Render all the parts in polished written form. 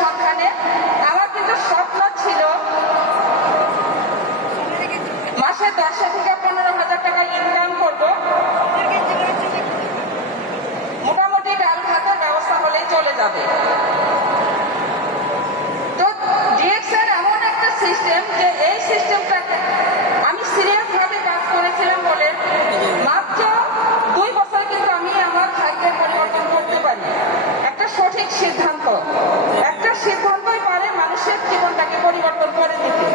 সন্ধানে আমার কিন্তু স্বপ্ন ছিল মাসে 10 থেকে 15,000 টাকা ইনকাম করব, মোটামুটি ডাল ভাতের ব্যবস্থা হলেই চলে যাবে। তো ডিএক্সের এমন একটা সিস্টেম যে এই সিস্টেমটাকে আমি সিরিয়াস ভাবে কাজ করেছিলাম বলে মাত্র 2 বছর কিন্তু আমি আমার ভাগ্যের পরিবর্তন করতে পারি। একটা সঠিক সিদ্ধান্ত, একটা সিদ্ধান্তই পারে মানুষের জীবনটাকে পরিবর্তন করে দিতে।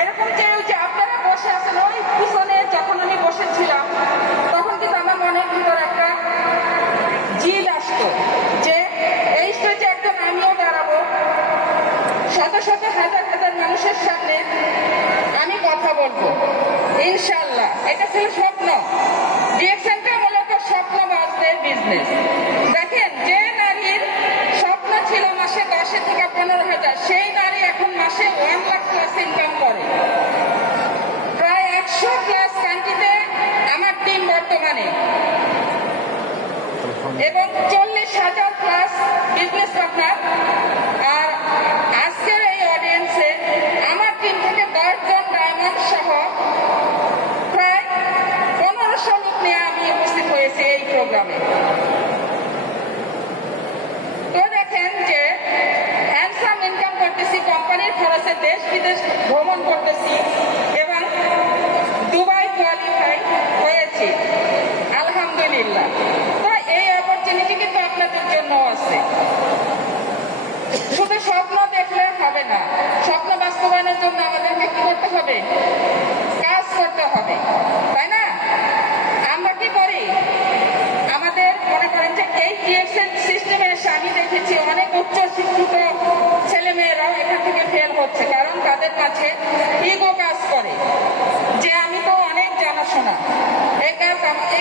এরকম যে আপনারা বসে আছেন ওই পিছনে যখন আমি বসেছিলাম তখন কিন্তু আমার মনের ভিতর একটা জিদ আসতো যে এই স্টেজে একজন আমিও দাঁড়াবো, শত শত হাজার হাজার মানুষের সামনে আমি কথা বলবো ইনশাল্লাহ। এটা ছিল স্বপ্ন। ডিএক্সএনটা মূলত স্বপ্নবাজদের বিজনেস। দেখেন, যে নারীর স্বপ্ন ছিল মাসে 10 থেকে 15,000, সেই নারী এখন মাসে 1 লাখ প্লাস ইনকাম করে। প্রায় 100 প্লাস কান্ট্রিতে আমার টিম বর্তমানে, এবং 40,000 প্লাস বিজনেস পার্টনার। আর আজকের এই অডিয়েন্সে আমার টিম থেকে 10 জন ডায়মন্ড সহ প্রায় 1500 লোক নিয়ে আমি উপস্থিত হয়েছি এই প্রোগ্রামে। তো দেখেন যে হ্যান্ডসাম ইনকাম করতেছি, কোম্পানির খরচে দেশ বিদেশ ভ্রমণ করতেছি এবং দুবাই কোয়ালিফাই হয়েছি আলহামদুলিল্লাহ। তো এই অপরচুনিটি কিন্তু আপনাদের জন্য আছে। শুধু স্বপ্ন দেখলে হবে না, স্বপ্ন বাস্তবায়নের জন্য আমাদেরকে কি করতে হবে? কাজ করতে হবে, তাই না? আমরা কি করি? আমাদের মনে করেন যে এই ডিএক্সএন সিস্টেমে এসে আমি দেখেছি অনেক উচ্চ শিক্ষিত ছেলে মেয়েরাও এখান থেকে ফেল হচ্ছে, কারণ তাদের কাছে ইগো কাজ করে যে আমি তো অনেক জানাশোনা, এই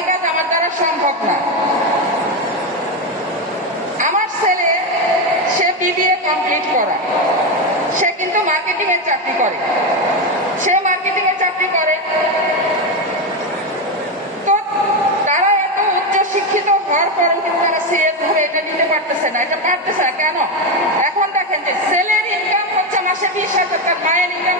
কাজ আমার দ্বারা সম্ভব না। আমার ছেলে, সে বিবিএ কমপ্লিট করা, সে কিন্তু মার্কেটিং এর চাকরি করে, সে মার্কেটিং এর চাকরি করে। তো তারা এত উচ্চ শিক্ষিত হওয়ার পরেও কিন্তু তারা সিরিয়াস ভাবে এটা নিতে পারতেছে না। এটা পারতেছে না কেন? এখন দেখেন যে ছেলের ইনকাম হচ্ছে মাসে 20,000, তার মায়ের ইনকাম